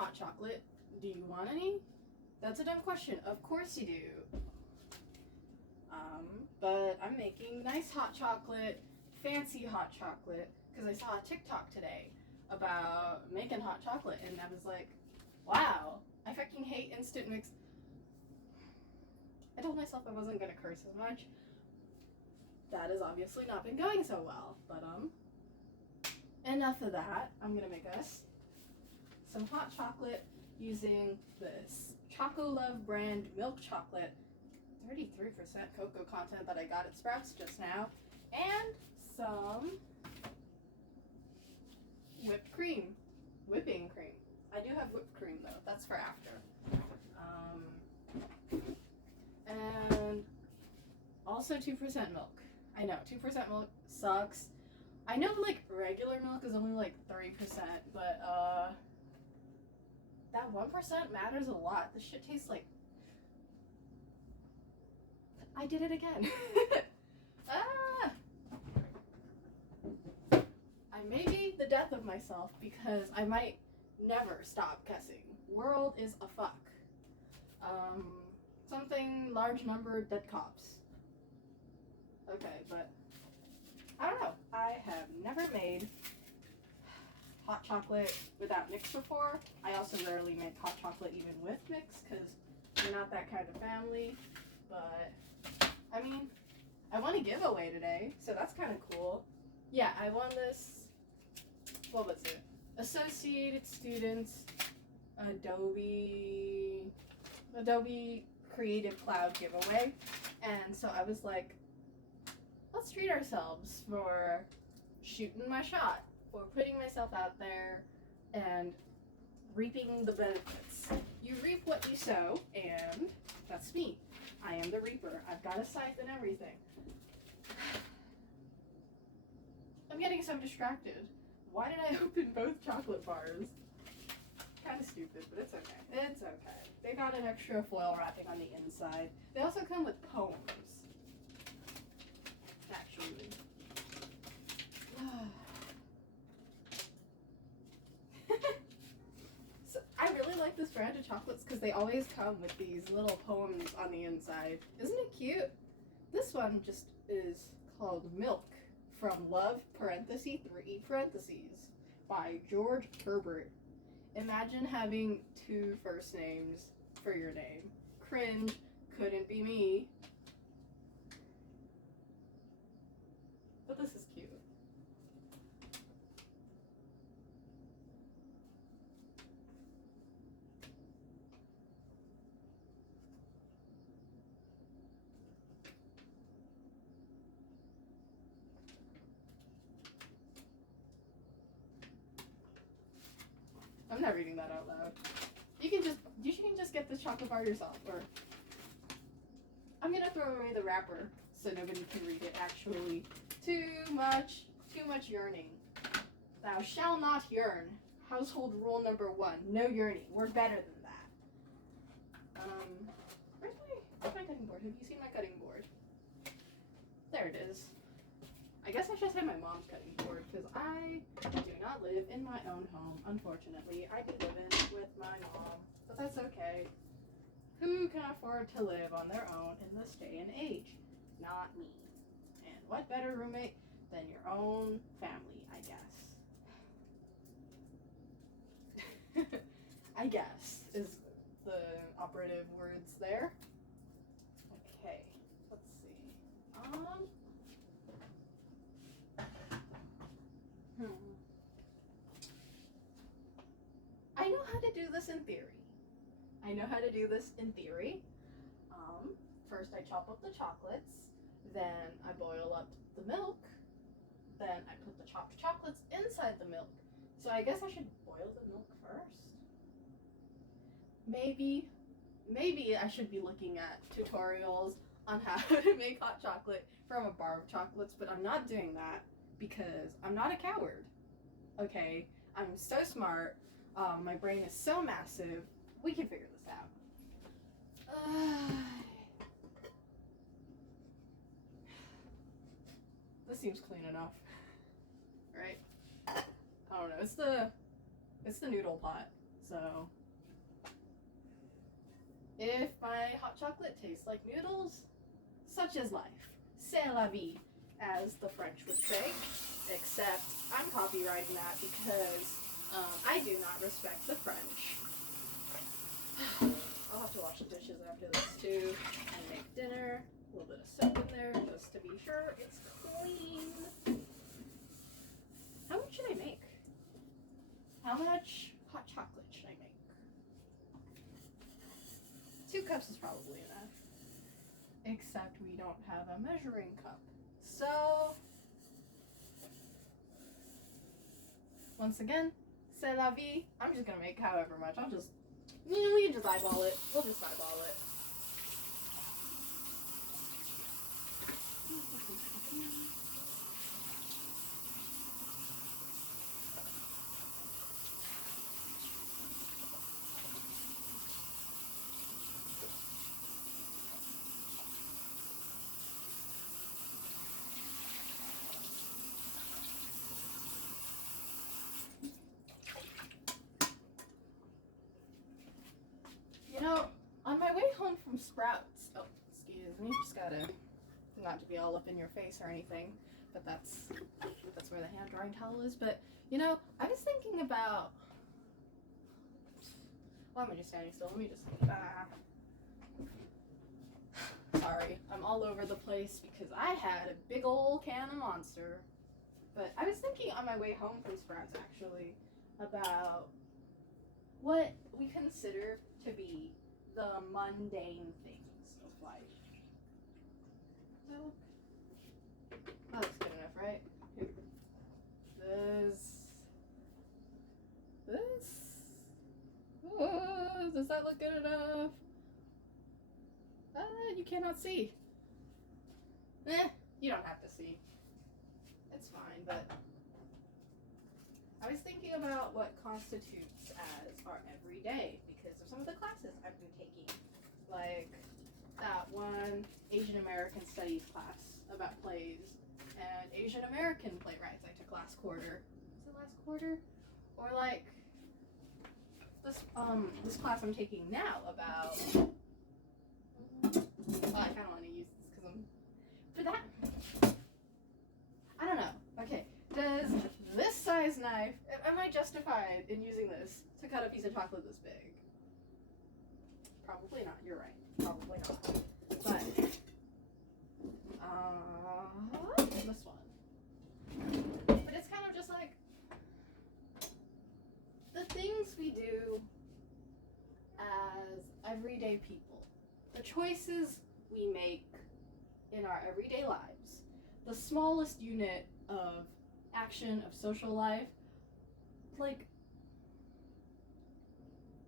hot chocolate. Do you want any? That's a dumb question. Of course you do. But I'm making nice hot chocolate, fancy hot chocolate, because I saw a TikTok today about making hot chocolate, and I was like, wow, I fucking hate instant mix. I told myself I wasn't gonna curse as much. That has obviously not been going so well, but enough of that. I'm gonna make us some hot chocolate using this Choco Love brand milk chocolate, 33% cocoa content that I got at Sprouts just now, and some whipping cream. I do have whipped cream though, that's for after. And also 2% milk. I know, 2% milk sucks. I know like regular milk is only like 3%, but that 1% matters a lot. This shit tastes like... I did it again. I may be the death of myself because I might never stop cussing. World is a fuck. Something large number dead cops. Okay, but I don't know. I have never made hot chocolate without mix before. I also rarely make hot chocolate even with mix because we're not that kind of family. But I mean, I won a giveaway today, so that's kind of cool. Yeah, I won this, what was it? Associated Students Adobe Creative Cloud giveaway. And so I was like, let's treat ourselves for shooting my shot, for putting myself out there and reaping the benefits. You reap what you sow, and that's me. I am the reaper. I've got a scythe and everything. I'm getting so distracted. Why did I open both chocolate bars? Kind of stupid, but it's okay. It's okay. They got an extra foil wrapping on the inside. They also come with poems. Actually. So I really like this brand of chocolates because they always come with these little poems on the inside. Isn't it cute? This one just is called Milk from Love (3) by George Herbert. Imagine having 2 first names for your name. Cringe, couldn't be me. But this is cute. I'm not reading that out loud. You can just get this chocolate bar yourself, or I'm gonna throw away the wrapper so nobody can read it. Actually, too much yearning. Thou shalt not yearn. Household rule number 1: no yearning. We're better than that. Where's my cutting board? Have you seen my cutting board? There it is. I guess I should say my mom's cutting board because I do not live in my own home, unfortunately. I do live in with my mom, but that's okay. Who can afford to live on their own in this day and age? Not me. And what better roommate than your own family, I guess. I guess is the operative words there. Okay, let's see. I know how to do this in theory. First I chop up the chocolates, then I boil up the milk, then I put the chopped chocolates inside the milk. So I guess I should boil the milk first. Maybe I should be looking at tutorials on how to make hot chocolate from a bar of chocolates, but I'm not doing that because I'm not a coward. Okay, I'm so smart. My brain is so massive. We can figure this out. This seems clean enough, right? I don't know. It's the noodle pot. So, if my hot chocolate tastes like noodles, such is life. C'est la vie, as the French would say. Except I'm copywriting that because I do not respect the French. I'll have to wash the dishes after this too and make dinner. A little bit of soap in there just to be sure it's clean. How much should I make? How much hot chocolate should I make? 2 cups is probably enough. Except we don't have a measuring cup. So, once again, c'est la vie. I'm just gonna make however much. I'll just, we can just eyeball it. We'll just eyeball it. You know, on my way home from Sprouts, oh, excuse me, just gotta, not to be all up in your face or anything, but that's where the hand drying towel is. But, you know, I was thinking about, why am I just standing still? Let me just, sorry, I'm all over the place because I had a big old can of Monster. But I was thinking on my way home from Sprouts, actually, about what we consider to be the mundane things of life. That looks good enough, right? Here. Does that look good enough? You cannot see. You don't have to see. It's fine, but I was thinking about what constitutes as our everyday because of some of the classes I've been taking. Like that one Asian American Studies class about plays and Asian American playwrights I took last quarter. Was it last quarter? Or like this class I'm taking now about I kinda wanna use this because I'm for that. I don't know. Okay. Does this size knife, am I justified in using this to cut a piece of chocolate this big? Probably not. You're right. Probably not. But, this one. But it's kind of just like the things we do as everyday people, the choices we make in our everyday lives, the smallest unit of action of social life, like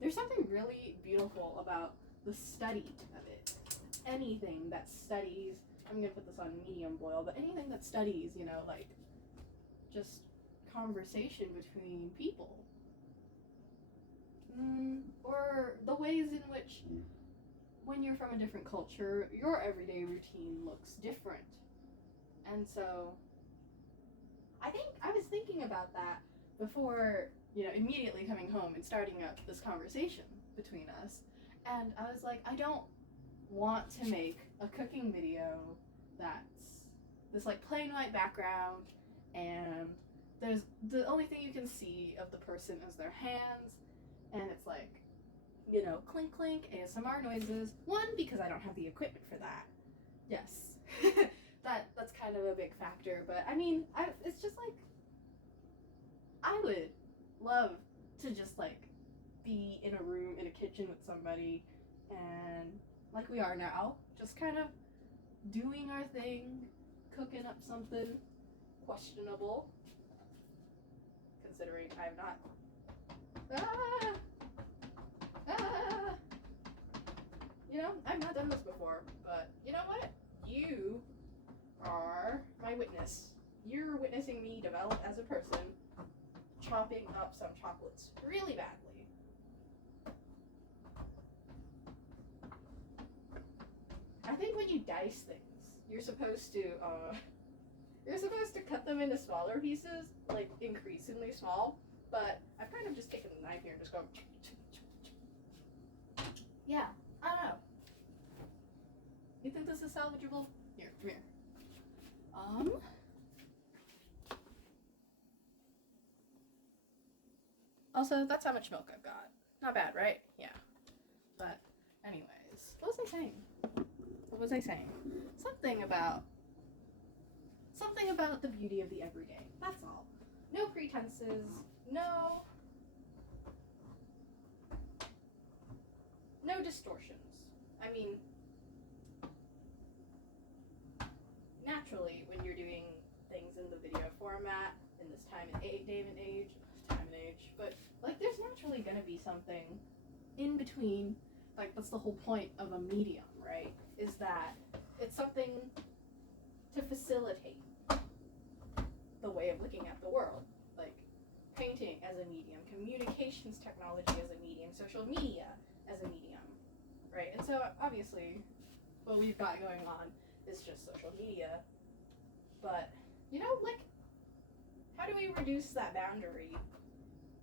there's something really beautiful about the study of it. Anything that studies, I'm gonna put this on medium boil, but anything that studies, you know, like just conversation between people, or the ways in which when you're from a different culture your everyday routine looks different. And so I think I was thinking about that before, you know, immediately coming home and starting up this conversation between us. And I was like, I don't want to make a cooking video that's this like plain white background and there's the only thing you can see of the person is their hands and it's like, you know, clink clink ASMR noises. One, because I don't have the equipment for that. Yes. That's kind of a big factor, but I mean, it's just like I would love to just like be in a room in a kitchen with somebody and like we are now, just kind of doing our thing, cooking up something questionable, considering I'm not. You know, I've not done this before, but you know what? You are my witness. You're witnessing me develop as a person, chopping up some chocolates really badly. I think when you dice things, you're supposed to cut them into smaller pieces, like increasingly small. But I've kind of just taken the knife here and just gone Yeah, I don't know. You think this is salvageable? Here, come here. Also, that's how much milk I've got. Not bad, right? Yeah. But, anyways, what was I saying? What was I saying? Something about the beauty of the everyday. That's all. No pretenses. No distortions. I mean, naturally, when you're doing things in the video format in this time and age, but like, there's naturally gonna be something in between. Like, that's the whole point of a medium, right? Is that it's something to facilitate the way of looking at the world. Like, painting as a medium, communications technology as a medium, social media as a medium, right? And so obviously what we've got going on is just social media, but like, how do we reduce that boundary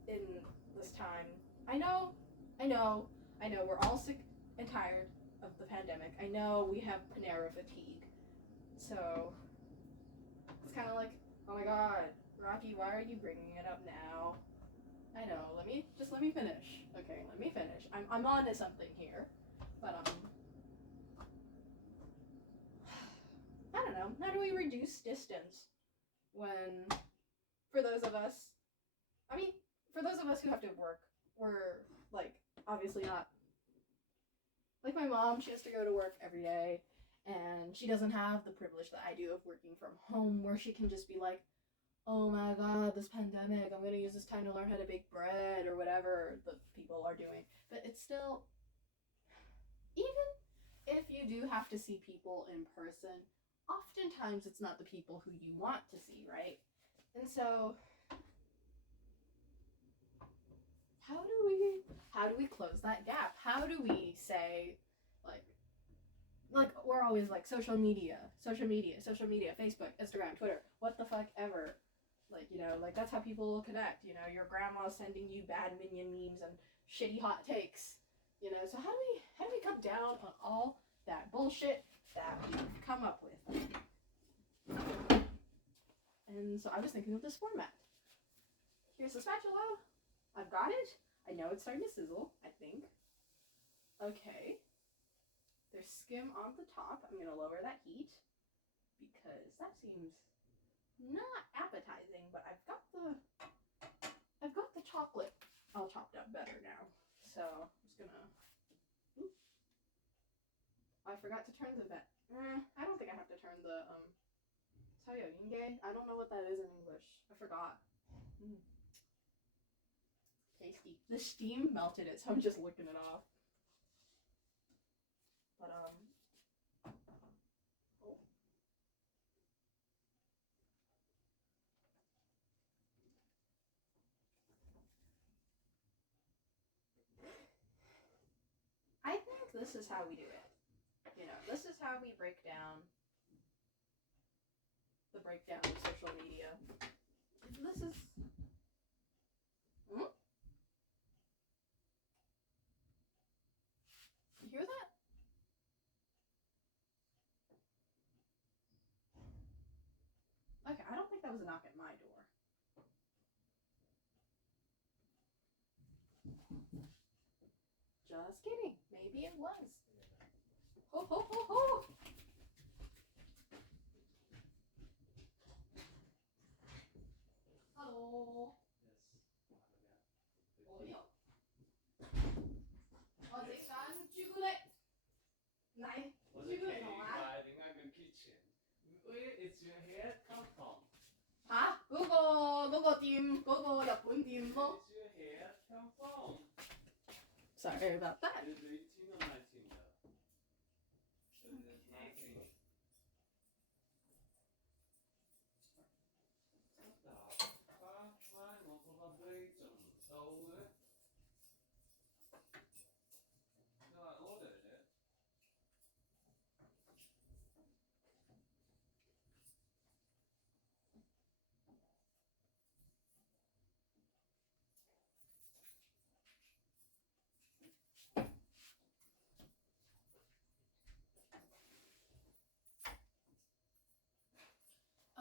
in this time? I know we're all sick and tired of the pandemic. I know we have Panera fatigue, so it's kind of like, oh my god, Rocky, why are you bringing it up now? I know. Let me finish. Okay, let me finish. I'm on to something here, but I don't know. How do we reduce distance when, for those of us who have to work, we're like, obviously not. Like, my mom, she has to go to work every day, and she doesn't have the privilege that I do of working from home, where she can just be like, oh my god, this pandemic, I'm gonna use this time to learn how to bake bread or whatever the people are doing. But it's still, even if you do have to see people in person, oftentimes it's not the people who you want to see, right? And so, how do we close that gap? How do we say, like we're always like, social media, Facebook, Instagram, Twitter, what the fuck ever. Like, like, that's how people will connect. Your grandma's sending you bad minion memes and shitty hot takes. So how do we cut down on all that bullshit that we've come up with? And so I was thinking of this format. Here's the spatula. I've got it. I know it's starting to sizzle, I think. Okay. There's skim on the top. I'm gonna lower that heat because that seems not appetizing, but I've got the chocolate all chopped up better now. So I'm just gonna. Oops. I forgot to turn the I don't think I have to turn the Saoyinge. I don't know what that is in English. I forgot. Tasty. The steam melted it, so I'm just licking it off. But oh. I think this is how we do it. This is how we break down the breakdown of social media. This is. You hear that? Okay, I don't think that was a knock at my door. Just kidding. Maybe it was. Ho ho ho ho! Hello. 어디요? 어디간 주문해. 나이 주문 나와. Where is your hair come from? 아, 그거 팀, 그거 예쁜 팀 뭐. Where is your hair come from? Sorry about that. Do you think of my team though? There's nothing.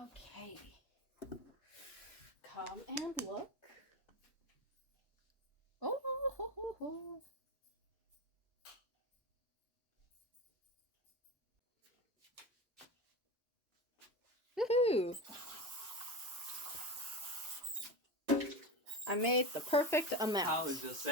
Okay. Come and look. Oh, ho, ho, ho. Woohoo! I made the perfect amount. How is this?